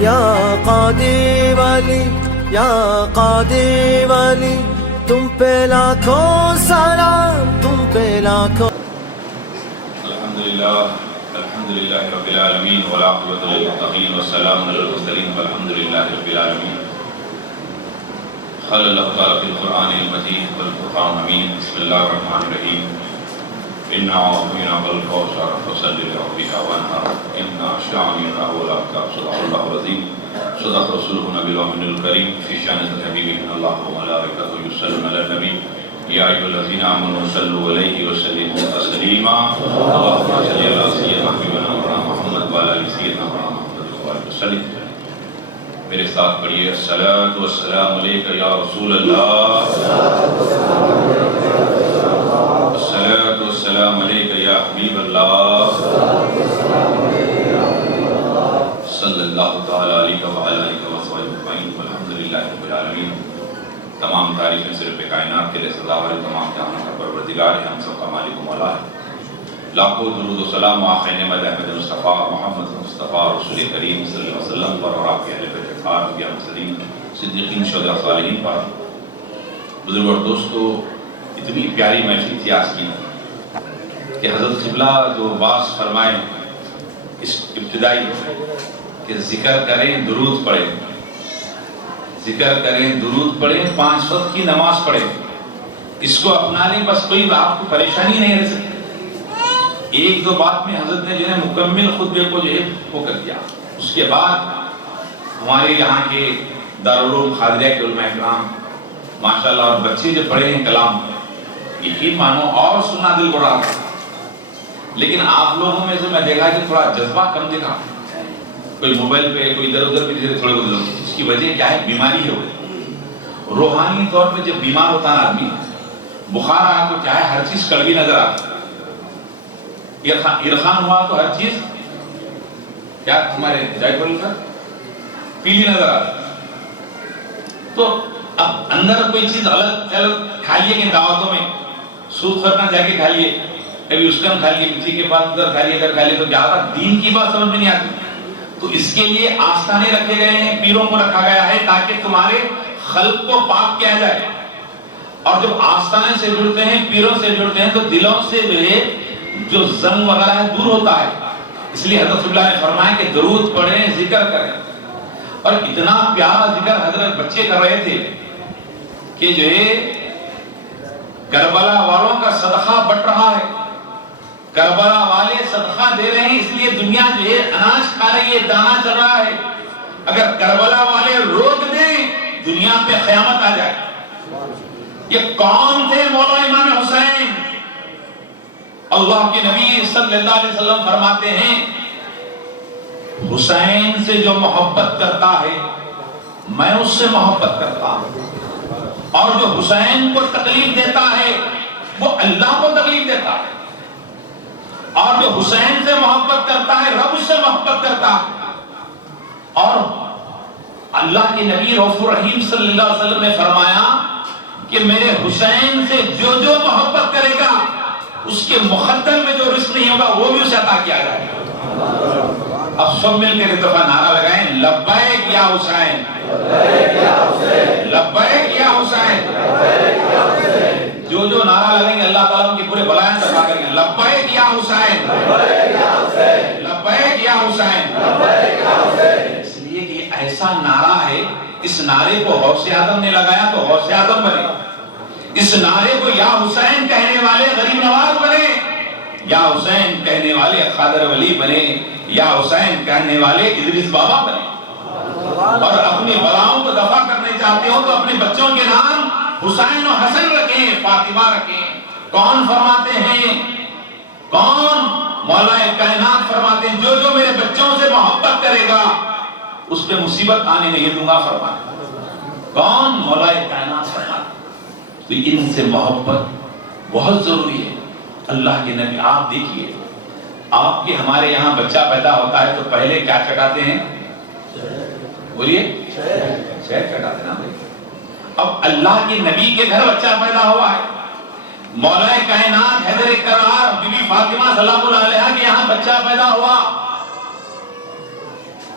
یا قادر والی، یا قادر والی، تم پہ لاکھوں سلام، تم پہ لاکھوں. الحمدللہ رب العالمین والعاقبۃ للمتقین والسلام علی المرسلین والحمدللہ رب العالمین. قال اللہ تعالی فی القرآن المجید والفرقان الحمید. بسم اللہ الرحمن الرحیم. انا اعطیناک الکوثر فصل لربک وانحر ان شانئک هو الابتر. صدق اللہ العظیم. صدق رسولہ النبی الامین الکریم. فی شأن الحبیب ان اللہ وملائکتہ یصلون علی النبی یا ایھا الذین آمنوا صلوا علیہ وسلموا تسلیما. اللهم صل علی سیدنا حبیبنا محمد وعلی آل سیدنا محمد وسلم. میرے ساتھ پڑھیے الصلاۃ والسلام علیک یا رسول اللہ. الصلاۃ والسلام علیک یا حبیب اللہ. صلی اللہ تعالی علیہ وعلی آلہ وصحبہ اجمعین والحمدللہ رب العالمین. تمام تعریفیں صرف کائنات کے لیے سزاوار تمام جہانوں کا پروردگار ہے، ہم سب کا مالک و مولا ہے. لاکھوں درود و سلام آخر نعمت احمد مصطفیٰ محمد مصطفیٰ رسول کریم صلی اللہ علیہ وسلم پر اور آپ کے اہل بیت اطہار انبیاء مرسلین صدیقین شہداء صالحین پر. بزرگ اور دوستو، اتنی پیاری محفل تھی آج کی کہ حضرت قبلہ جو باز فرمائے اس ابتدائی کہ ذکر کریں درود پڑھیں، ذکر کریں درود پڑھیں، 5 وقت کی نماز پڑھیں. اس کو اپنا لیں، بس کوئی آپ کو پریشانی نہیں رہ سکتی. ایک دو بات میں حضرت نے جو ہے مکمل خطبے کو جو ہے وہ کر دیا. اس کے بعد ہمارے یہاں کے دارالعلوم خادریہ کے علماء اکرام ماشاءاللہ اور بچے جو پڑھے ہیں کلام، یقین مانو اور سننا دل کو رہا تھا. لیکن آپ لوگوں میں سے میں دیکھا کہ تھوڑا جذبہ کم دیکھا. کوئی موبائل پہ، کوئی ادھر ادھر پہ تھوڑے بہت لوگ. اس کی وجہ کیا ہے؟ بیماری ہے. وہ روحانی طور پہ جب بیمار ہوتا ہے آدمی، بخار آیا تو کیا ہے؟ ہر چیز کڑوی نظر آتی. عرفان ہوا تو ہر چیز کیا تمہارے جائے سر پیلی نظر آتی. تو اب اندر کوئی چیز الگ الگ کھا لیے کہ دعوتوں میں سود خورنا جا کے کھا لیے، کبھی اس کا کھا لیے، کسی کے پاس ادھر کھا لیے ادھر کھا لیے، تو کیا ہوتا؟ دین کی بات سمجھ میں نہیں آتی. تو اس کے لیے آستانے رکھے گئے ہیں، پیروں کو رکھا گیا ہے تاکہ تمہارے خلق کو پاک کیا جائے. اور جب آستانے سے جڑتے ہیں، پیروں سے جڑتے ہیں، تو دلوں سے جو ہے جو زنگ وغیرہ ہے دور ہوتا ہے. اس لیے حضرت اللہ نے فرمایا کہ درود پڑھیں، ذکر کریں. اور اتنا پیارا ذکر حضرت بچے کر رہے تھے کہ جو ہے کربلا والوں کا صدقہ بٹ رہا ہے. کربلا والے صدقہ دے رہے ہیں، اس لیے دنیا جو ہے اناج کھا رہی ہے، دانا چل رہا ہے. اگر کربلا والے روک دیں، دنیا پہ قیامت آ جائے. یہ کون تھے؟ مولا امام حسین. اللہ کے نبی صلی اللہ علیہ وسلم فرماتے ہیں حسین سے جو محبت کرتا ہے میں اس سے محبت کرتا ہوں، اور جو حسین کو تکلیف دیتا ہے وہ اللہ کو تکلیف دیتا ہے. اور جو حسین سے محبت کرتا ہے رب اس سے محبت کرتا ہے. اور اللہ کے نبی رؤوف الرحیم صلی اللہ علیہ وسلم نے فرمایا کہ میرے حسین سے جو جو محبت کرے گا اس کے مقدر میں جو رزق نہیں ہوگا وہ بھی اسے عطا کیا جائے گا. اب سب مل کے ایک دفعہ نعرہ لگائیں، لبیک یا حسین، لبیک یا حسین. جو جو نعرہ لگیں گے اللہ تعالیٰ ان کی پورے بلائیں دفع کریں گے. لبیک یا حسین، لبیک یا حسین. اس لیے کہ یہ ایسا نعرہ ہے، اس نعرے کو غوث اعظم نے لگایا تو غوث اعظم بنے. اس نعرے کو یا حسین کہنے والے غریب نواز بنے، یا حسین کہنے والے قادر ولی بنے، یا حسین کہنے والے ادریس بابا بنے. اور اپنی بلاؤں کو دفع کرنے چاہتے ہو تو اپنے بچوں کے نام حسین و حسن رکھیں، فاطمہ رکھیں. کون فرماتے ہیں؟ کون؟ مولا کائنات فرماتے ہیں جو جو میرے بچوں سے محبت کرے گا اس پہ مصیبت آنے نہیں دوں گا. فرماتے کون؟ مولا کائنات فرماتے. تو ان سے محبت بہت ضروری ہے. اللہ کے نبی آپ دیکھیے، آپ کے ہمارے یہاں بچہ پیدا ہوتا ہے تو پہلے کیا چٹاتے ہیں؟ بولیے، شہد چٹاتے نا. اب اللہ کے نبی کے گھر بچہ پیدا ہوا ہے، مولا کائنات حیدر کرار بی بی فاطمہ سلام اللہ علیہا کے یہاں بچہ پیدا ہوا.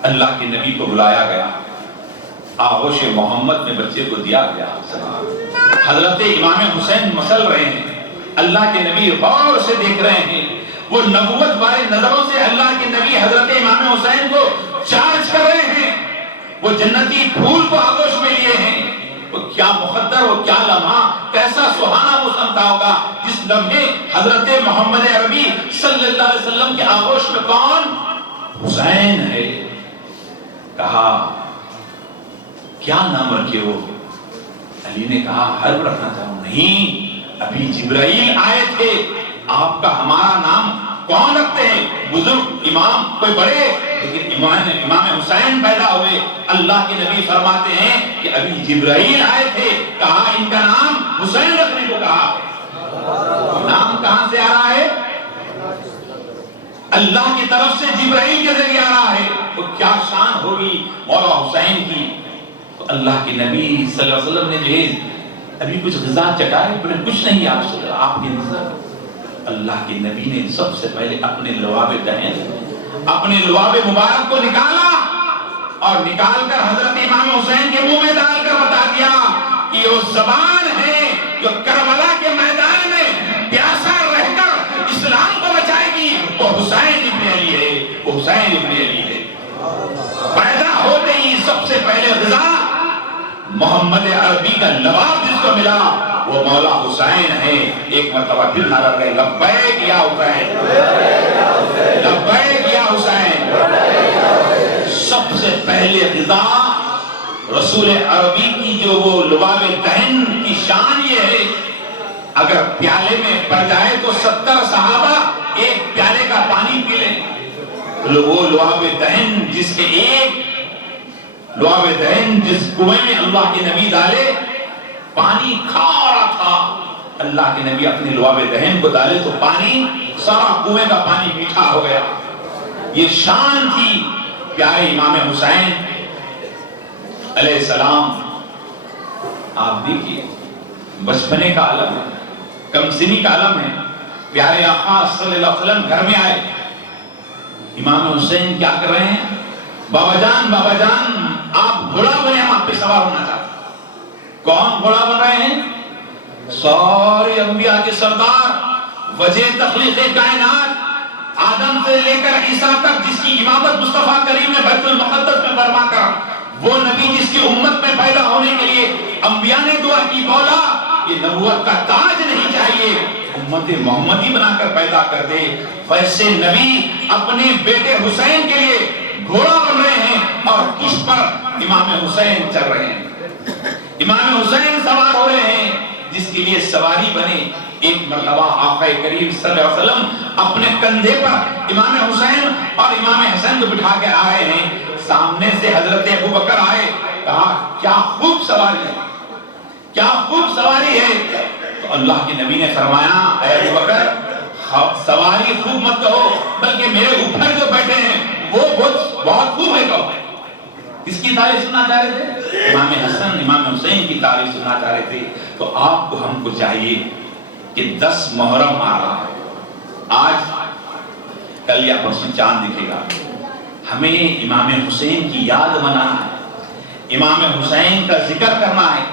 اللہ کے نبی کو بلایا گیا، آغوش محمد میں بچے کو دیا گیا، حضرت امام حسین مسل رہے ہیں، اللہ کے نبی غور سے دیکھ رہے ہیں، وہ نبوت والے نظروں سے اللہ کے نبی حضرت امام حسین کو چارج کر رہے ہیں، وہ جنتی پھول کو آغوش میں لیے ہیں۔ وہ کیا مقدر، وہ کیا لمحہ، کیسا سہانا وہ سمتا ہوگا جس لمحے حضرت محمد عربی صلی اللہ علیہ وسلم کے آغوش میں کون؟ حسین ہے۔ کہا کیا نام رکھے ہو؟ علی نے کہا حرب رکھنا چاہوں۔ نہیں، ابھی جبرائیل آئے تھے، آپ کا ہمارا نام کون رکھتے ہیں؟ بزرگ امام کوئی بڑے، لیکن امام حسین پیدا ہوئے، اللہ کے نبی فرماتے ہیں کہ ابھی جبرائیل آئے تھے، کہا ان کا نام حسین رکھنے کو کہا۔ نام کہاں سے آ رہا ہے؟ اللہ کی طرف سے جبرائیل کے ذریعے آ رہا ہے۔ تو کیا شان ہوگی مولا حسین کی۔ تو اللہ کے نبی صلی اللہ علیہ وسلم نے جو ہے ابھی کچھ غذا چٹائے، کچھ نہیں آپ کے نظر۔ اللہ کے نبی نے سب سے پہلے اپنے لعاب دہن، اپنے لعاب مبارک کو نکالا، اور نکال کر حضرت امام حسین کے منہ میں ڈال کر بتا دیا کہ وہ زبان ہے جو کربلا کے میدان میں پیاسا رہ کر اسلام کو بچائے گی، وہ حسین ابن علی ہے، وہ حسین ابن علی ہے۔ پیدا ہوتے ہی سب سے پہلے غذا محمد عربی کا لباب جس کو ملا وہ مولا حسین ہے۔ ایک مرتبہ پھر نعرہ لگائے لبیک یا حسین، لبیک یا حسین۔ سب سے پہلے غذا رسول عربی کی جو وہ لباب دہن کی شان یہ ہے، اگر پیالے میں پڑ جائے تو 70 صحابہ ایک پیالے کا پانی پی لیں۔ وہ لعاب دہن جس کے ایک لعاب دہن جس کنویں میں اللہ کے نبی ڈالے پانی کھارا تھا، اللہ کے نبی اپنے لعاب دہن کو ڈالے تو پانی سارا کنویں کا پانی میٹھا ہو گیا۔ یہ شان تھی پیارے امام حسین علیہ السلام۔ آپ دیکھیے بچپنے کا عالم ہے، کمسنی کا عالم ہے۔ پیارے آقا صلی اللہ علیہ وسلم گھر میں آئے، امام حسین کیا کر رہے ہیں؟ بابا جان آپ گھوڑا بنے، ہم آپ پہ سوار ہونا چاہتے ہیں۔ کون گھوڑا بن رہے ہیں؟ سارے انبیاء کے سردار، وجہ تخلیق کائنات، آدم سے لے کر عیسیٰ تک، جس کی امامت مصطفیٰ کریم نے بیت المقدس میں فرما کر، وہ نبی جس کی امت میں پیدا ہونے کے لیے انبیاء نے دعا کی، مولا یہ نبوت کا تاج نہیں چاہیے، امت محمدی بنا کر پیدا کر دے۔ ویسے نبی اپنے بیٹے حسین کے لیے گھوڑا بن رہے ہیں اور اس پر امام حسین چل رہے ہیں، امام حسین سوار ہو رہے ہیں، جس کے لیے سواری بنے۔ ایک مرتبہ آقا کریم صلی اللہ علیہ وسلم اپنے کندھے پر امام حسین اور امام حسن کو بٹھا کے آئے ہیں، سامنے سے حضرت ابو بکر آئے، کہا کیا خوب سواری ہے، کیا خوب سواری ہے۔ تو اللہ کے نبی نے فرمایا اے ابو بکر سواری خوب مت کہو، بلکہ میرے اوپر جو بیٹھے ہیں وہ بہت خوب ہے کہو۔ کس کی تعریف سننا چاہ رہے تھے؟ امام حسن امام حسین کی تعریف سننا چاہ رہے تھے۔ تو آپ کو ہم کو چاہیے کہ 10 محرم آ رہا ہے، آج کل یا پرسوں چاند دکھے گا، ہمیں امام حسین کی یاد منانا ہے، امام حسین کا ذکر کرنا ہے،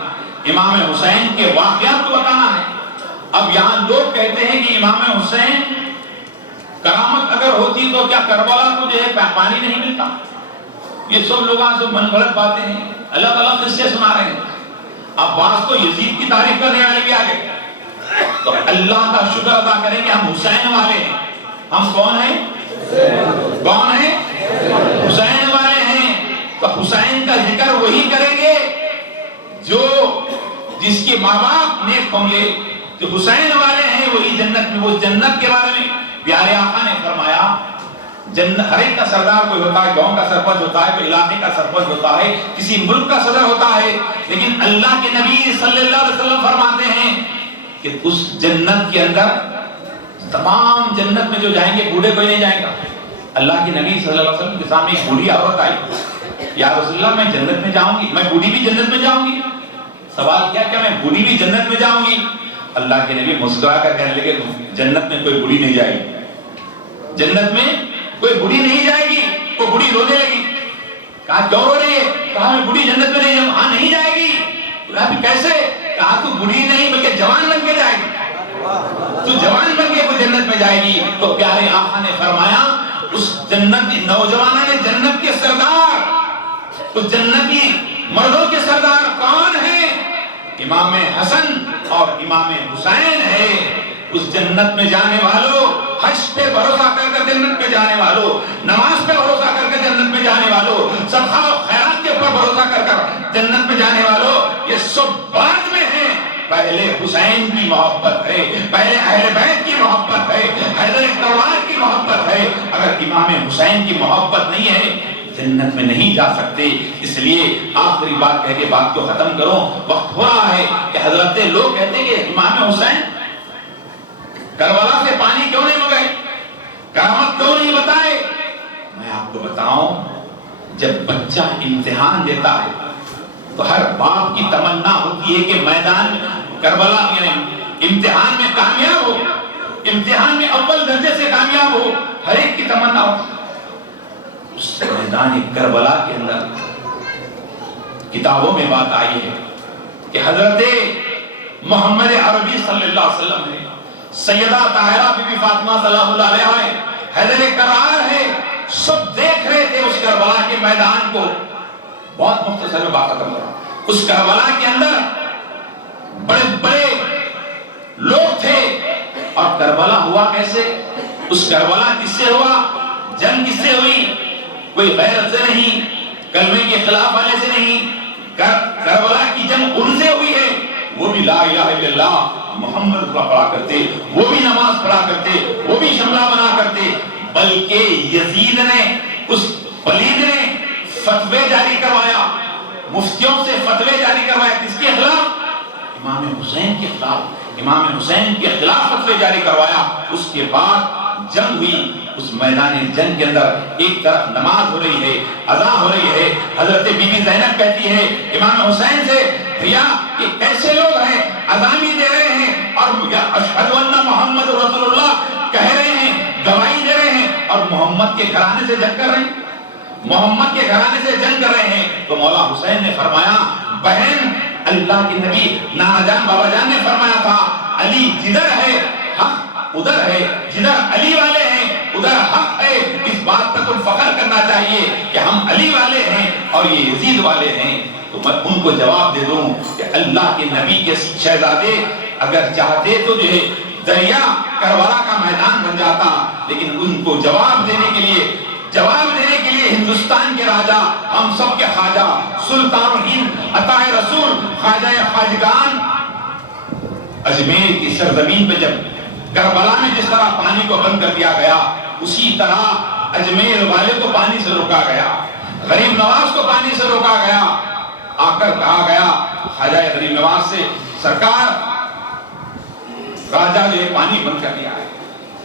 امام حسین کے واقعات کو بتانا ہے۔ اب یہاں لوگ کہتے ہیں کہ امام حسین کرامت اگر ہوتی تو کیا کربلا کو جو ہے پانی نہیں ملتا؟ یہ سب لوگ سب من گھڑت باتیں ہیں، الگ الگ قصے سنا رہے ہیں۔ اب بعض تو یزید کی تعریف کرنے والے بھی آگے، تو اللہ کا شکر ادا کریں کہ ہم حسین والے ہیں۔ ہم کون ہیں؟ کون ہیں؟ حسین والے ہیں۔ تو حسین کا ذکر وہی کریں گے جو جس کے ماں باپ نیک ہوں گے، جو حسین والے ہیں وہی جنت میں۔ وہ جنت کے بارے میں پیارے آقا نے فرمایا، جنت ہر ایک کا سردار کوئی ہوتا ہے، گاؤں کا سرپنچ ہوتا ہے، کوئی علاقے کا سرپنچ ہوتا ہے، کسی ملک کا صدر ہوتا ہے، لیکن اللہ کے نبی صلی اللہ علیہ وسلم فرماتے ہیں کہ اس جنت کے اندر تمام جنت میں جو جائیں گے بوڑھے کوئی نہیں جائے گا۔ اللہ کے نبی صلی اللہ علیہ وسلم کے سامنے ایک بوڑھی عورت آئی، یا رسول اللہ میں جنت میں جاؤں گی، میں بوڑھی بھی جنت میں جاؤں گی۔ سوال کیا کہ میں بوڑھی بھی جنت میں جاؤں گی؟ اللہ کے نبی مسکرا کر کہنے لگے جنت میں کوئی بوڑھی نہیں جائے گی، جنت میں کوئی بوڑھی نہیں جائے گی۔ وہ بوڑھی رونے لگی، کہا کیوں رو رہی ہے؟ کہا میں بوڑھی جنت میں نہیں جائے گی۔ کہا کیسے؟ کہا تو بوڑھی نہیں بلکہ جوان بن کے جائے گی، تو جوان بن کے وہ جنت میں جائے گی۔ تو پیارے آقا نے فرمایا اس جنتی نوجوانہ نے جنت کے سردار، اس جنتی مردوں کے سردار کون ہیں؟ امام حسن اور امام حسین ہے۔ اس جنت میں جانے والوں، حج پہ بھروسہ کر کر جنت میں جانے والوں، نماز پہ بھروسہ کر کر جنت میں جانے والوں، صدقہ و خیرات کے اوپر بھروسہ کر کر جنت میں جانے والوں، یہ سب بعد میں ہیں۔ پہلے حسین کی محبت ہے، پہلے اہل بیت کی محبت ہے، حیدر کرار کی محبت ہے۔ اگر امام حسین کی محبت نہیں ہے جنت میں نہیں جا سکتے۔ اس لیے آخری بات کہہ کے بات کو ختم کروں، وقت ہو رہا ہے کہ حضرت لوگ کہتے ہیں کہ امام حسین کربلا سے پانی کیوں نہیں منگائے، کرامت کیوں نہیں بتائے؟ میں آپ کو بتاؤں، جب بچہ امتحان دیتا ہے تو ہر باپ کی تمنا ہوتی ہے کہ میدان کربلا یعنی امتحان میں کامیاب ہو، امتحان میں اول درجے سے کامیاب ہو، ہر ایک کی تمنا ہو۔ اس میدان کربلا کے اندر کتابوں میں بات آئی ہے کہ حضرت محمد عربی صلی اللہ علیہ وسلم ہے، سیدہ طاہرہ بی بی فاطمہ سلام اللہ علیہا ہے، حیدر کرار ہے، سب دیکھ رہے تھے اس کربلا کے میدان کو۔ بہت مختصر میں بات ختم کروں، اس کربلا کے اندر بڑے بڑے لوگ تھے، اور کربلا ہوا کیسے؟ اس کربلا کس سے ہوا؟ جنگ کس سے ہوئی؟ کوئی غیرت سے نہیں، کلمے کے خلاف والے سے نہیں، کربلا کی جنگ ان سے ہوئی ہے۔ وہ بھی لا الہ الا اللہ محمد پڑھا کرتے، وہ بھی نماز پڑھا کرتے، وہ بھی شملہ بنا کرتے، بلکہ یزید نے، اس پلید نے فتوے جاری کروایا، مفتیوں سے فتوے جاری کروایا، کس کے خلاف؟ امام حسین کے خلاف، امام حسین کے خلاف فتوے جاری کروایا۔ اس کے بعد جنگ ہوئی، اس میدان جنگ کے اندر ایک طرف نماز ہو رہی ہے، اذان ہو رہی ہے، حضرت بی بی زینب کہتی ہے امام حسین سے، بھیا یہ کیسے لوگ ہیں، اذان بھی دے رہے ہیں اور اشہد ان محمد رسول اللہ کہہ رہے ہیں، گواہی دے رہے ہیں، اور محمد کے گھرانے سے جنگ کر رہے ہیں، محمد کے گھرانے سے جنگ کر رہے ہیں۔ تو مولا حسین نے فرمایا بہن، اللہ کے نبی نانا جان بابا جان نے فرمایا تھا علی جدھر ہے حق ادھر ہے، جدھر علی والے ہیں ادھر حق ہے۔ اس بات پر تم فخر کرنا چاہیے کہ ہم علی والے ہیں اور یہ یزید والے ہیں۔ تو میں ان کو جواب دے دوں کہ اللہ کے نبی کے شہزادے اگر چاہتے تو جو ہے دریا کربلا کا میدان بن جاتا، لیکن ان کو جواب دینے کے لیے ہندوستان کے راجہ، ہم سب کے خواجہ، سلطان ہند عطا رسول خواجہ خواجگان، اجمیر کی سرزمین پہ جب کربلا میں جس طرح پانی کو بند کر دیا گیا، اسی طرح اجمیر والے کو پانی سے روکا گیا، غریب نواز کو پانی سے روکا گیا۔ آ کر کہا گیا خواجہ غریب نواز سے، سرکار راجہ جو ہے پانی بند کر دیا ہے،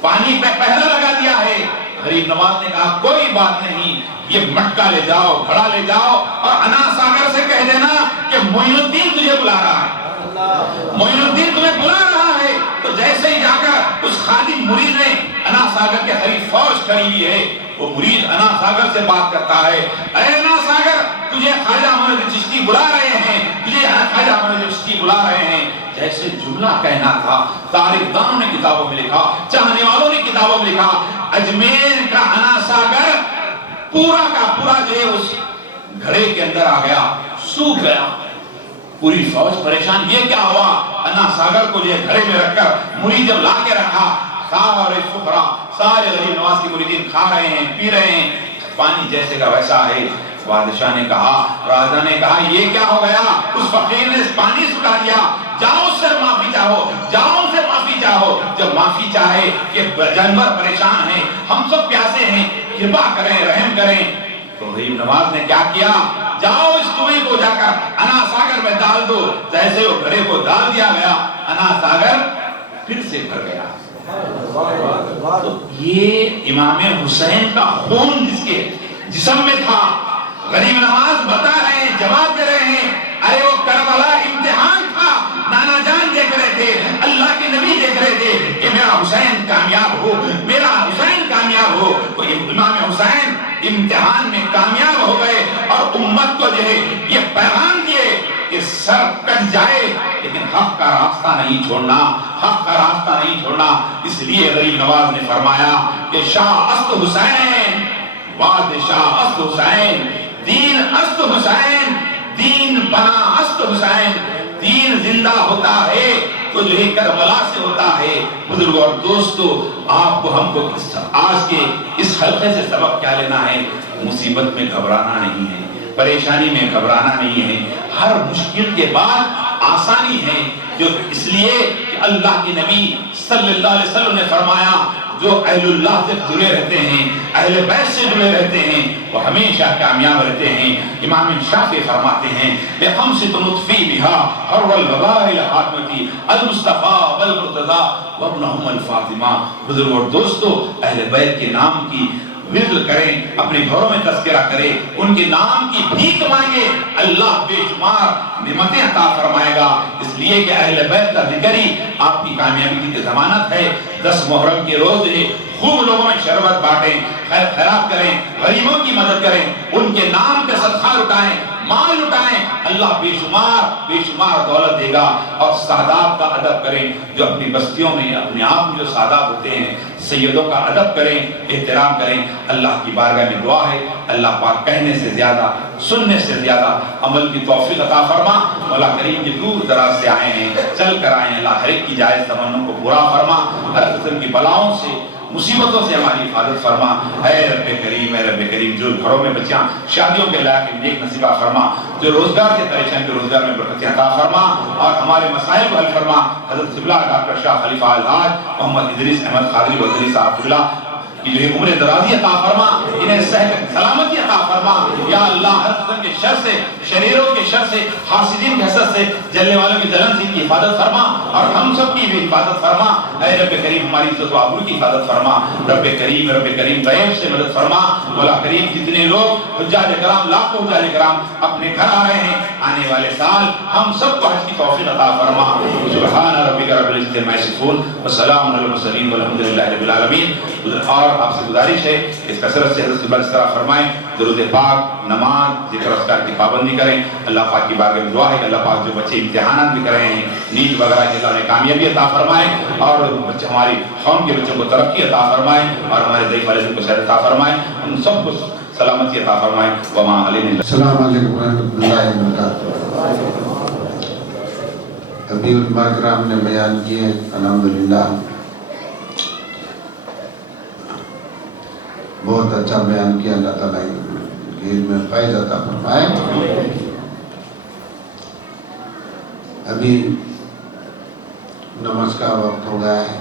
پانی پہ پہرا لگا دیا ہے۔ غریب نواز نے کہا کوئی بات نہیں، یہ مٹکا لے جاؤ، گھڑا لے جاؤ، اور انا ساگر سے کہہ دینا کہ معین الدین تجھے بلا رہا ہے، معین الدین تمہیں بلا رہا ہے۔ تو جیسے ہی جا کر اس خادم مرید نے، انا ساگر کے قریب فوج کھڑی ہوئی ہے، وہ مرید انا ساگر سے بات کرتا ہے، اے انا ساگر تجھے خواجہ محمد چشتی بلا رہے ہیں، تجھے خواجہ محمد چشتی بلا رہے ہیں۔ جیسے جملہ کہنا تھا، تاریخ دانوں نے کتابوں میں لکھا، چاہنے والوں نے کتابوں میں لکھا، اجمیر کا انا ساگر پورا کا پورا جو ہے اس گھڑے کے اندر آ گیا، سوکھ گیا۔ پوری فوج پریشان، یہ کیا ہوا؟ انا ساگر کو جو ہے گھڑے میں رکھ کر مرید جب لا کے رکھا، سارے فقراء، سارے غریب نواز کی مریدین کھا رہے ہیں، پی رہے ہیں، پانی جیسے کا ویسا ہے۔ بادشاہ نے کہا، راجہ نے کہا یہ کیا ہو گیا؟ اس فقیر نے پانی سکھا دیا، جاؤ اس سے معافی چاہو، جاؤ ان سے معافی چاہو۔ جب معافی چاہے کہ جانور پریشان ہیں، ہم سب پیاسے ہیں، کرپا کریں، رحم کریں، تو غریب نواز نے کیا کیا؟ جاؤ اس کنویں کو جا کر انا ساگر میں ڈال دو۔ جیسے وہ گھڑے کو ڈال دیا گیا، انا ساگر پھر سے بھر گیا۔ تو یہ امام حسین کا خون جس کے جسم میں تھا، غریب نواز بتا رہے ہیں، جواب دے رہے ہیں، ارے وہ کربلا امتحان تھا، نانا جان دیکھ رہے تھے، اللہ کے نبی دیکھ رہے تھے کہ میرا حسین کامیاب ہو، میرا حسین کامیاب ہو۔ تو امام حسین امتحان میں کامیاب ہو گئے اور امت کو جو ہے یہ پیغام دیے کہ سر کٹ جائے لیکن حق کا راستہ نہیں چھوڑنا، حق کا راستہ نہیں چھوڑنا۔ اس لیے غریب نواز نے فرمایا کہ شاہ است حسین بادشاہ است حسین، دین است حسین، دین بنا است حسین، دین زندہ ہوتا ہے تو لے کربلا سے ہوتا ہے۔ بزرگوں اور دوستو، آپ کو ہم کو آج کے اس حلقے سے سبق کیا لینا ہے؟ مصیبت میں گھبرانا نہیں ہے، پریشانی میں گھبرانا نہیں ہے، ہر مشکل کے بعد آسانی ہے، جو اس لیے کہ اللہ کے نبی صلی اللہ علیہ وسلم نے فرمایا جو اہل اللہ سے جڑے رہتے ہیں، اہل بیت سے جڑے رہتے ہیں، وہ ہمیشہ کامیاب رہتے ہیں۔ امام شافعی فرماتے ہیں بِخَمْسَةٍ نُطْفِي بِهَا حَرَّ الْوَبَاءِ الْحَاتِمَةِ الْمُصْطَفَى وَالْمُرْتَضَى وَابْنَهُمَ الْفَاطِمَةِ۔ بزرگ اور دوستو، اہل بیت کے نام کی ذکر کریں، اپنے گھروں میں تذکرہ کریں، ان کے نام کی بھیک مانگے، اللہ بے شمار نعمتیں عطا فرمائے گا۔ اس لیے کہ اہل بیت کا ذکر ہی آپ کی کامیابی کی ضمانت ہے۔ 10 محرم کے روز خوب لوگوں میں شربت بانٹیں، خیر خیرات کریں، غریبوں کی مدد کریں، ان کے نام پہ صدقہ لٹائیں، مال لٹائیں، اللہ بے شمار دولت دے گا۔ اور سادات کا ادب کریں، جو اپنی بستیوں میں اپنے آپ میں جو سادات ہوتے ہیں، سیدوں کا ادب کریں، احترام کریں۔ اللہ کی بارگاہ میں دعا ہے اللہ پاک کہنے سے زیادہ، سننے سے زیادہ عمل کی توفیق عطا فرما۔ مولا کریم کی دور دراز سے آئے ہیں، چل کر آئے ہیں، اللہ ہر ایک کی جائز تمنوں کو پورا فرما، ہر قسم کی بلاؤں سے مصیبتوں سے ہماری حفاظت فرما۔ اے رب کریم، اے رب کریم، جو گھروں میں بچیاں شادیوں کے لائق نیک نصیبہ فرما، جو روزگار سے پریشان کے روزگار میں برکتیں عطا فرما اور ہمارے مسائل کو حل فرما۔ حضرت قبلہ ڈاکٹر شاہ خلیفہ الحاج محمد ادریس احمد قادری وزیری صاحب قبلہ کی جو عمر دراز عطا فرما، انہیں صحت سلامتی عطا فرما۔ یا اللہ ہر قسم کے شر سے، شریروں کے شر سے، حاسدین کے حسد سے، جلنے والوں کی جلن سے کی حفاظت فرما اور ہم سب کی بھی حفاظت فرما۔ اے رب کریم، ہماری عزت و آبرو کی حفاظت فرما۔ رب کریم غیب سے مدد فرما۔ مولا کریم، جتنے لوگ حجاج کرام، لاکھوں حجاج کرام اپنے گھر آ رہے ہیں، آنے والے سال ہم سب کو حج کی توفیق عطا فرما۔ سبحان ربک رب العزت عما یصفون وسلام علی المرسلین والحمد للہ رب العالمین۔ اور آپ سے گزارش ہے اس کثرت سے حضرت قبلہ اس طرح فرمائیں، درود پاک، نماز، ذکر اذکار کی پابندی کریں۔ اللہ پاک کی بارگاہ میں دعا ہے کہ اللہ پاک جو بچے امتحانات بھی کر رہے ہیں، نیٹ وغیرہ کے اللہ نے کامیابی عطا فرمائے اور بچے ہماری قوم کے بچوں کو ترقی عطا فرمائے اور ہمارے ضعیف والدین کو صحت عطا فرمائے، ہم سب کو سلامتی عطا فرمائے۔ وما علینا۔ السلام علیکم ورحمۃ اللہ وبرکاتہ۔ ابھی علماء کرام نے بیان کیے، الحمدللہ بہت اچھا بیان کیا۔ اللہ تعالیٰ کے علم میں فیض عطا فرمائے۔ ابھی نماز کا وقت ہو گیا ہے،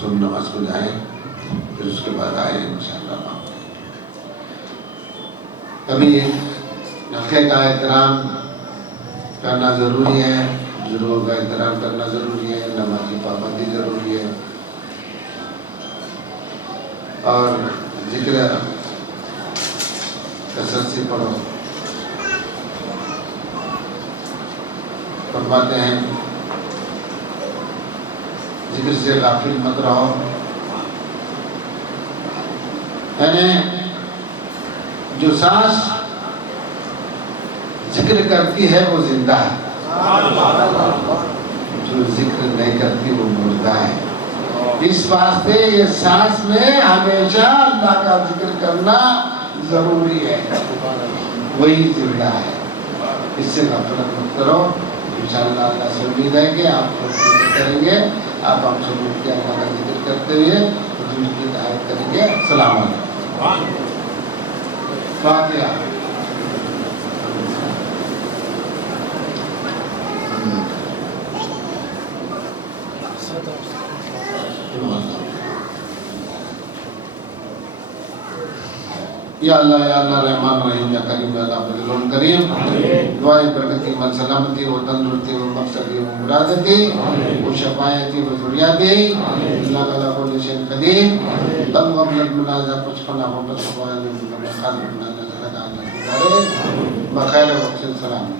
سب نماز کو جائیں، پھر اس کے بعد آئیں انشاءاللہ۔ ابھی حلقے کا احترام کرنا ضروری ہے، بزرگوں کا احترام کرنا ضروری ہے، نماز کی پابندی ضروری ہے اور ذکر کثرت سے پڑھو۔ فرماتے ہیں ذکر سے غافل مت رہو، یعنی جو سانس ذکر کرتی ہے وہ زندہ ہے، جو ذکر نہیں کرتی وہ مردہ ہے۔ اس واسطے یہ سانس میں ہمیشہ اللہ کا ذکر کرنا ضروری ہے، وہی زندہ ہے۔ اس سے غفلت مت کرو۔ انشاءاللہ اللہ سے امید ہے کہ آپ لوگ ذکر کریں گے، آپ ہم سب مل کے اللہ کا ذکر کرتے ہوئے حضور کی تعریف کریں گے۔ السلام علیکم۔ فاتحہ۔ یا اللہ رحمان رحیم، یا کریم، یا اللہ فضل کریم، دعائے برکتی، من سلامتی و تندرستی و مقصدی و مرادتی و شفایتی و ذریاتی، اللہ تعالیٰ کو نشین قدیم تم غملت منازع کچھ فنا محمد صلی اللہ علیہ وسلم خالد منازع بخیر وقت سلام۔